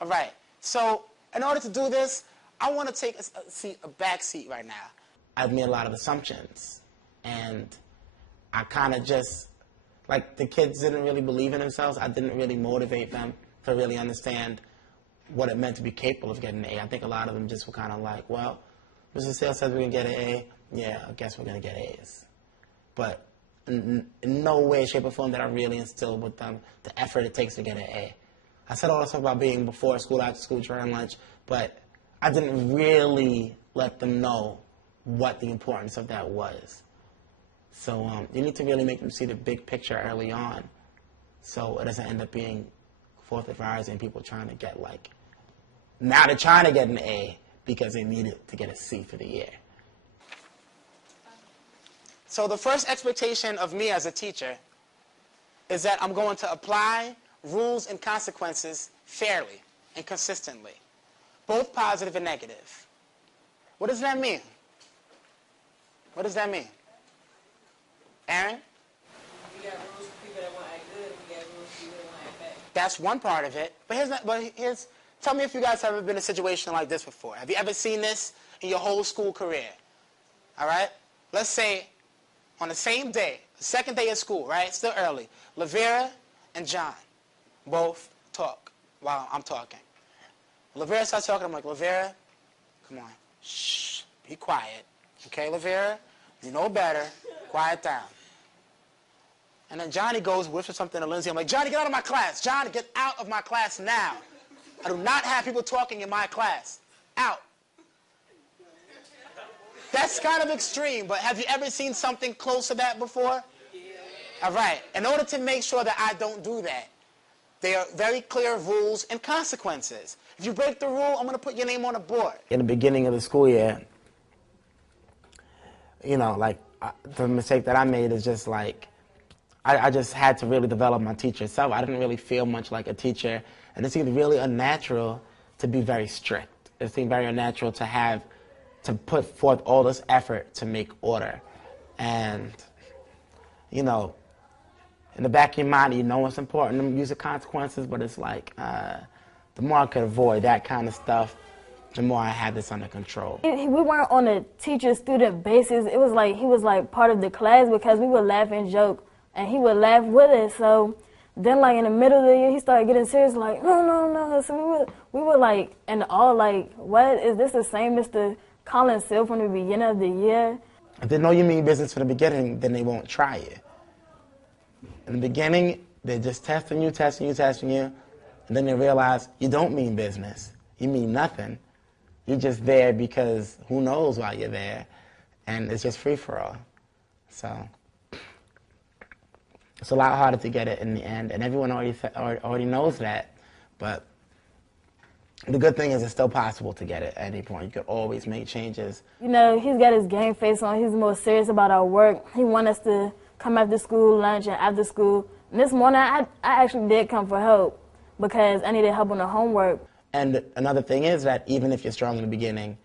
All right. So in order to do this, I want to take a back seat right now. I've made a lot of assumptions, and I kind of just, like, the kids didn't really believe in themselves. I didn't really motivate them to really understand what it meant to be capable of getting an A. I think a lot of them just were kind of like, well, Mr. Sales says we're going to get an A. Yeah, I guess we're going to get A's. But in no way, shape, or form did I really instill with them the effort it takes to get an A. I said all this stuff about being before school, after school, during lunch, but I didn't really let them know what the importance of that was. So you need to really make them see the big picture early on, so it doesn't end up being fourth advisor and people trying to get, like, now they're trying to get an A because they needed to get a C for the year. So the first expectation of me as a teacher is that I'm going to apply rules and consequences fairly and consistently, both positive and negative. What does that mean? What does that mean? Aaron? We got rules for people that want to act good, we got rules for people that want to act bad. That's one part of it. But tell me if you guys have ever been in a situation like this before. Have you ever seen this in your whole school career? All right? Let's say on the same day, the second day of school, right? Still early. Lavera and John both talk while I'm talking. Lavera starts talking. I'm like, Lavera, come on. Shh. Be quiet. Okay, Lavera? You know better. Quiet down. And then Johnny goes, whispers something to Lindsay. I'm like, Johnny, get out of my class. Johnny, get out of my class now. I do not have people talking in my class. Out. That's kind of extreme, but have you ever seen something close to that before? Yeah. All right. In order to make sure that I don't do that, there are very clear rules and consequences. If you break the rule, I'm going to put your name on a board. In the beginning of the school year, you know, like, the mistake that I made is just like, I just had to really develop my teacher self. I didn't really feel much like a teacher, and it seemed really unnatural to be very strict. It seemed very unnatural to put forth all this effort to make order. And, you know, in the back of your mind, you know it's important to use the consequences, but it's like, the more I could avoid that kind of stuff, the more I had this under control. We weren't on a teacher-student basis. It was like he was like part of the class because we would laugh and joke, and he would laugh with us. So then, like, in the middle of the year, he started getting serious, like, no. So we were like, and all like, what, is this the same Mr. Collins Sill from the beginning of the year? If they know you mean business from the beginning, then they won't try you. In the beginning, they're just testing you, and then they realize you don't mean business. You mean nothing. You're just there because who knows why you're there, and it's just free-for-all. So it's a lot harder to get it in the end, and everyone already knows that, but the good thing is it's still possible to get it at any point. You could always make changes. You know, he's got his game face on. He's more serious about our work. He wants us to come after school, lunch, and after school. And this morning, I actually did come for help because I needed help on the homework. And another thing is that even if you're strong in the beginning,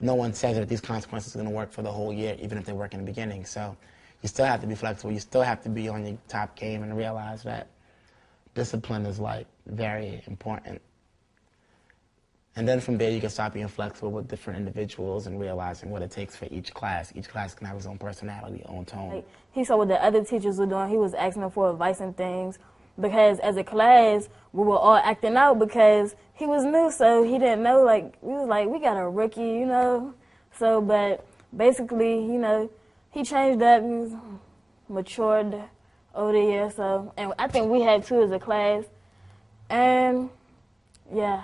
no one says that these consequences are going to work for the whole year, even if they work in the beginning. So you still have to be flexible. You still have to be on your top game and realize that discipline is, like, very important. And then from there, you can start being flexible with different individuals and realizing what it takes for each class. Each class can have its own personality, own tone. Like, he saw what the other teachers were doing. He was asking them for advice and things. Because as a class, we were all acting out because he was new, so he didn't know, like, we was like, we got a rookie, you know. So, but basically, you know, he changed up, he matured over the years, so, and I think we had too as a class. And, yeah,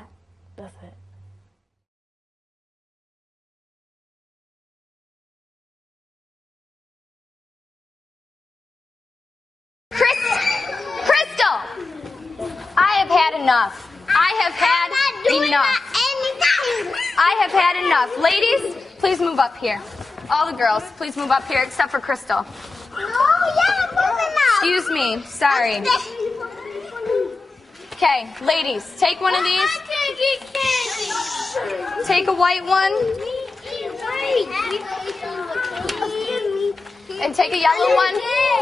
that's it. I have had enough. I have had enough. I have had enough. Ladies, please move up here. All the girls, please move up here except for Crystal. Oh, yeah, moving up. Excuse me. Sorry. Okay, ladies, take one of these. Take a white one. And take a yellow one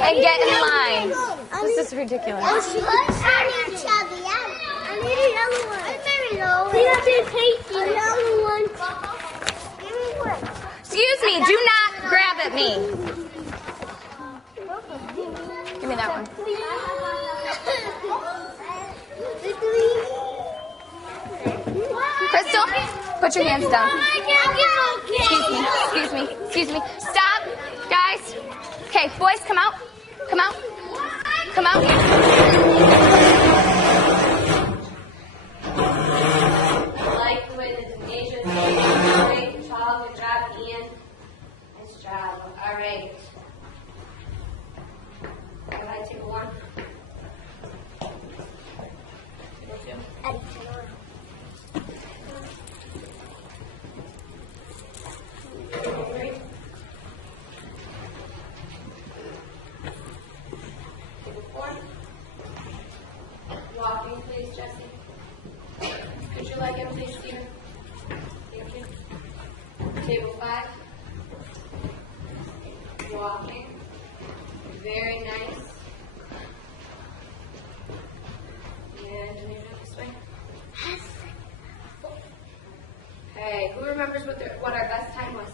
and get in line. This is ridiculous. another one. Clean up your tasty. Another one. Give me one. Excuse me, do not grab at me. Give me that one. Crystal, put your hands down. Excuse me. Stop, guys. Okay, boys, come out. Come out. Come out. I like the way that Asia's great job. Good job, Ian. Nice job. All right. Go ahead, take a one. Take a two. Three. Take a four. Walking, please, Jesse. Could you like him, please, Stephen? Thank you. Table 5. Walking. Very nice. And can you do it this way? Okay, who remembers what our best time was?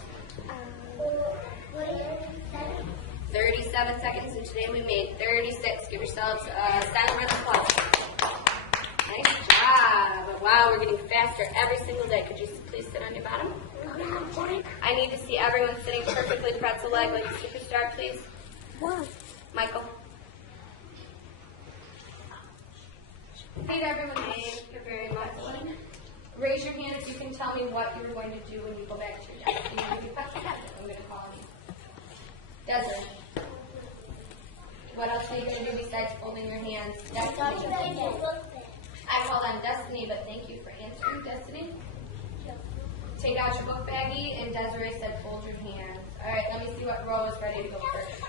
37 seconds, and today we made 36. Give yourselves a silent round of applause. Nice job. Wow, we're getting faster every single day. Could you please sit on your bottom? I need to see everyone sitting perfectly pretzel leg like a superstar, please. Michael. Thank everyone. Thank you very much. Raise your hand if you can tell me what you were going to do when you go back to your desk. I'm going to call you. Desiree. What else are you going to do besides folding your hands? Destiny. I called on Destiny, but thank you for answering, Destiny. Take out your book baggie, and Desiree said fold your hands. All right, let me see what row is ready to go first.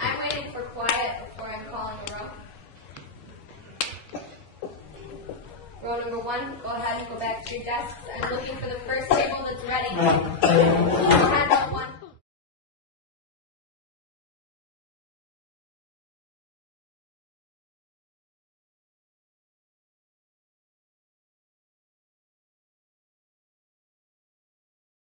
I'm waiting for quiet before I'm calling a row. Row number 1, go ahead and go back to your desks. I'm looking for the first table that's ready.